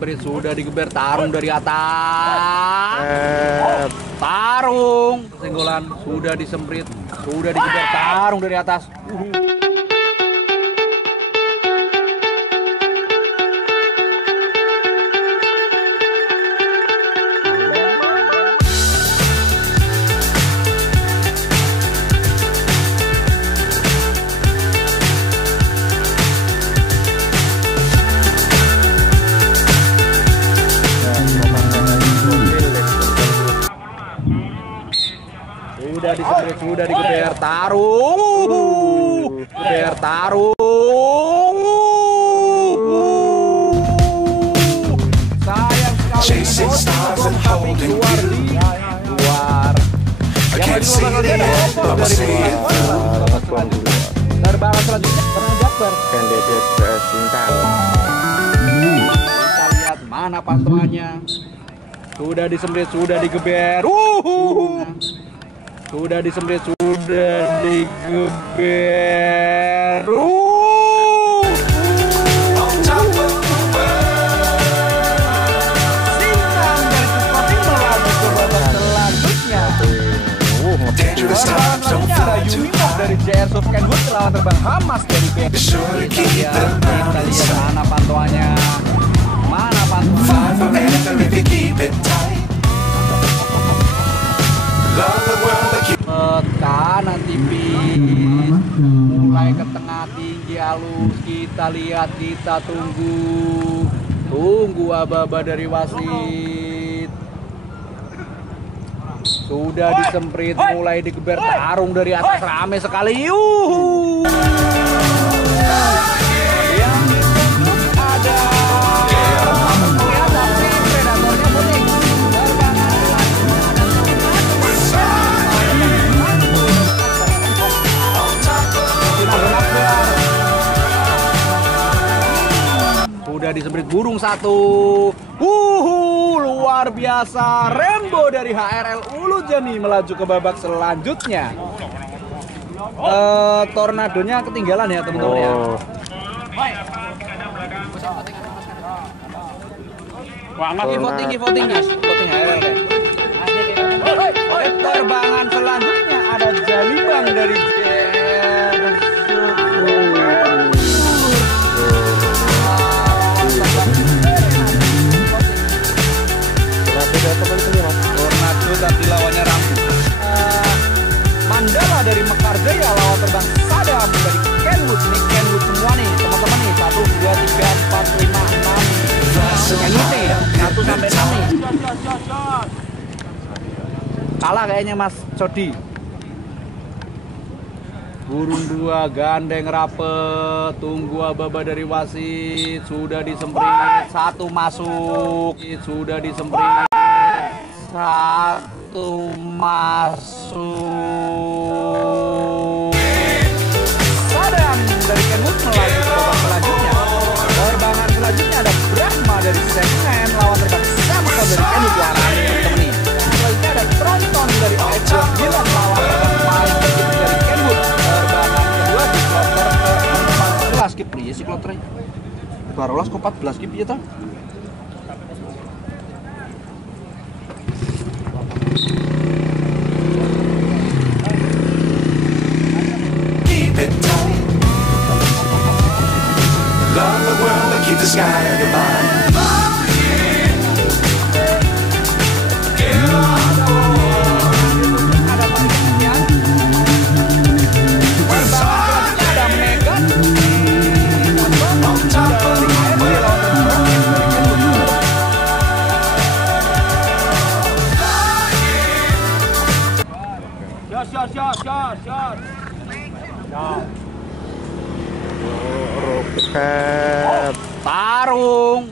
disemprit, sudah digeber, tarung dari atas. Tarung senggolan, sudah disemprit, sudah digeber, tarung dari atas. Sudah disemprit, sudah digeber, tarung, geber, tarung. Sayang sekali, tapi keluar di luar. Yang lagi terbangan selanjutnya pernah Jakbar. Kandidat PS Bintang. Kita lihat mana pantauannya. Sudah disemprit, sudah digeber. Sudah disemprit, sudah digeber. Sintang dari Ciskoting melaju ke babak selanjutnya. Selanjutnya ada Yumina dari JR Soft Kenwood lawan terbang Hamas dari BNP. Kita lihat mana pantauannya. Mana pantauannya. Kanan tipis, mulai ke tengah tinggi halus. Kita lihat, kita tunggu aba-aba dari wasit. Sudah disemprit, mulai digeber, tarung dari atas, rame sekali. Yang ada sudah disemprit burung satu. Luar biasa. Rembo dari HRL Ulu Jami melaju ke babak selanjutnya. Tornadonya ketinggalan ya teman-teman ya. Voting guys. Voting HRL deh. Terbangan selanjutnya ada Jalibang dari Tornado tapi lawannya Rambu. Mandala dari Mekarjaya lawan terbang Sadam dari Kenwood. Nih Kenwood semua nih teman-teman nih. 1, 2, 3, 4, 5, 6. Kenwood nih 1 sampai 6 nih. Kalah kayaknya Mas Codi. Burung 2 gandeng rapet, tunggu aba-aba dari wasit. Sudah disemprit, 1 masuk. Sudah disemprit, 1 masuk. Sadam dari Kenwood melaju ke babak selanjutnya. Terbangan selanjutnya ada Brahma dari Semen lawan terbang Samson dari Kenwood. Warnanya teman-teman nih. Selanjutnya ada Tronton dari Edward Gilang lawan terbang Main dari Kenwood. Terbangan kedua di kloter ke-14 skip ya si kloternya. 12 ke 14 skip ya toh. Love the world and keep the sky on your mind. Shot. Roket. Tarung.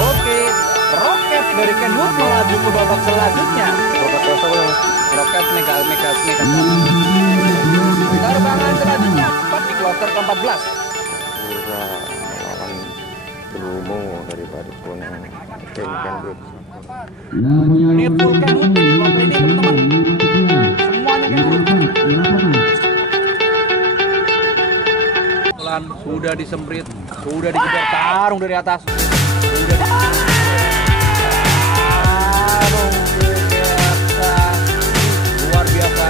Oke, Roket dari Kenwood melaju ke babak selanjutnya. Roket mega. Terbangan selanjutnya 4 di kloter ke-14. Pura melawan Belumo dari Badukun Kenwood. Ini full Kenwood di kloter ini teman-teman. Semuanya Kenwood. pelan-pelan, sudah disemprit, sudah dikejar tarung dari atas, sudah tarung dari atas, luar biasa.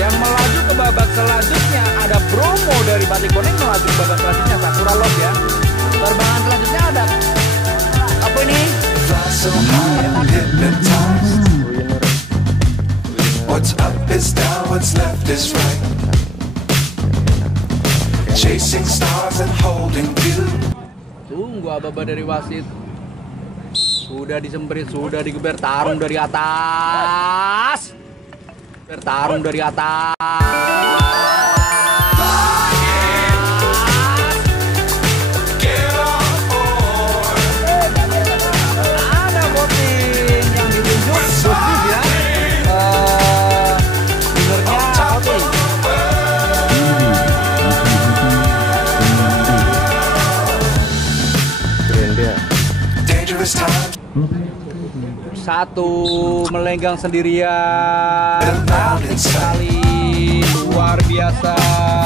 Yang melaju ke babak selanjutnya ada Bromo dari Batik Boning melaju ke babak selanjutnya, Sakura Love ya. Terbangan selanjutnya ada apa ini? Fly so high and hypnotized. What's up is down, what's left is right. Chasing stars and holding you. Tunggu aba-aba dari wasit. Sudah disemprit, sudah digeber tarung dari atas. Bertarung dari atas. Ada voting yang ditunjuk positif ya. Winnernya voting. Keren dia. Dangerous time. Satu melenggang sendirian, sekali luar biasa.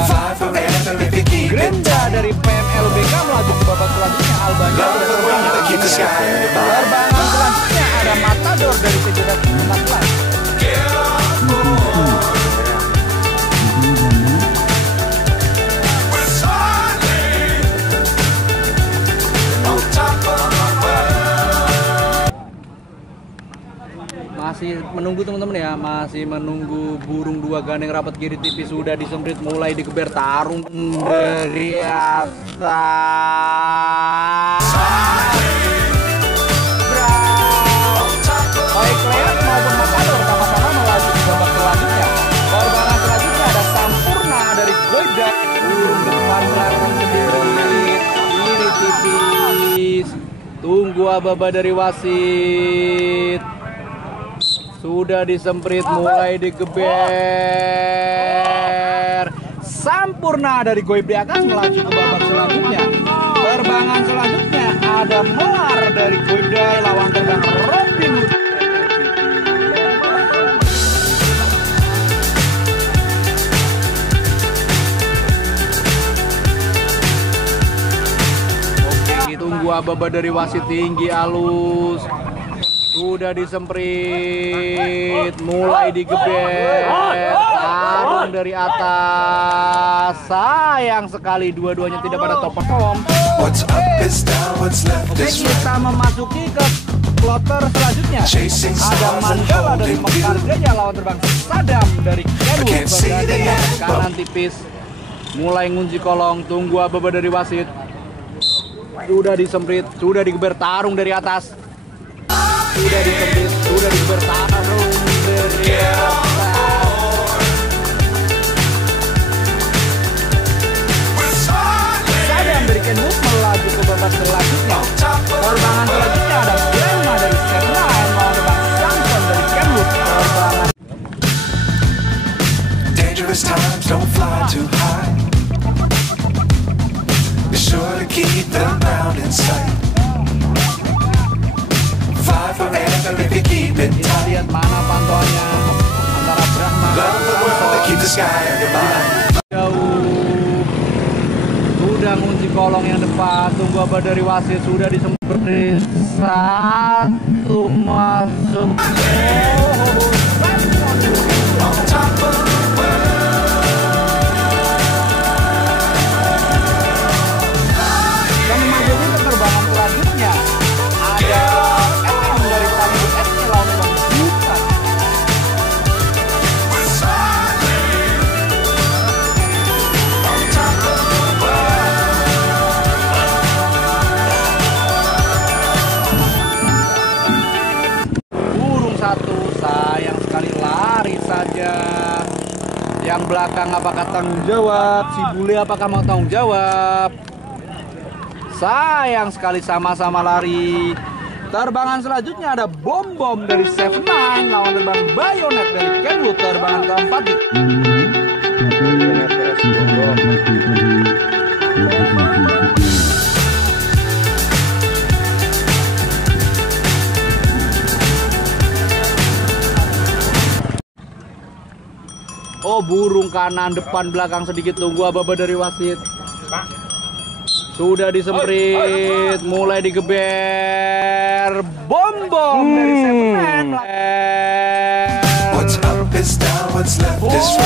Fly forever if you keep it. Grenda dari PMLBK melaju ke babak selanjutnya. Albania Love the world that keep the sky on your mind. Terbangan selanjutnya ada Matador dari Sejarah 14. We're soaring on top of the world. Masih menunggu teman-teman ya, masih menunggu burung dua gandeng rapat kiri tipis, sudah disemprit, mulai digeber tarung dari atas. Baik Leon maupun Matador sama-sama melaju ke babak selanjutnya. Terbangan selanjutnya ada Sampurna dari Goida, burung depan belakang sedikit, kiri tipis. Tunggu aba-aba dari wasit. Sudah disemprit, mulai digeber. Sampurna dari Goib di atas melaju ke babak selanjutnya. Terbangan selanjutnya ada Melar dari Goib Dai, lawan terbang Robin Hood. Oke, tunggu aba-aba dari wasit tinggi alus. Sudah disemprit, mulai digeber, tarung dari atas. Sayang sekali dua-duanya tidak pada top perform. What's up is down, what's left Oke, is right. kita memasuki ke kloter selanjutnya. Chasing Ada stars and Mandala dari holding you. Mekar Gajah lawan terbang Sadam dari Kenwood. can't see the Berada di end, kanan tipis, mulai ngunci kolong. Tunggu aba-aba dari wasit. Sudah disemprit, sudah digeber tarung dari atas. Sudah disemprit, sudah digeber tarung dari atas. Sadam dari Kenwood melaju ke babak selanjutnya. Terbangan selanjutnya ada Grandma dari Sernain lawan terbang Samson dari Kenwood. Terbangan Dangerous times, don't fly too high. Be sure to keep the ground in sight. Fly forever if you keep it kita tight. lihat mana pantauannya antara Brahma dan Love the world that Samson. keep the sky on your mind. Jauh. Sudah ngunci kolong yang depan. Tunggu apa dari wasit. Sudah disemprit. Satu masuk. On top of the Kami memasuki penerbangan selanjutnya. Ada FM dari Tanjung SC lawan terbang Bukan. Burung satu, sayang sekali lari saja. Yang belakang apakah tanggung jawab? Si bule apakah mau tanggung jawab? Sayang sekali sama-sama lari. Terbangan selanjutnya ada Bom-Bom dari Seven Nine lawan terbang Bayonet dari Kenwood. Terbangan keempat di United Bom. Oh, burung kanan depan belakang sedikit. Tunggu aba-aba dari wasit. Sudah disemprit, mulai digeber, bom dari Seven Man. What's up is down, what's left is right.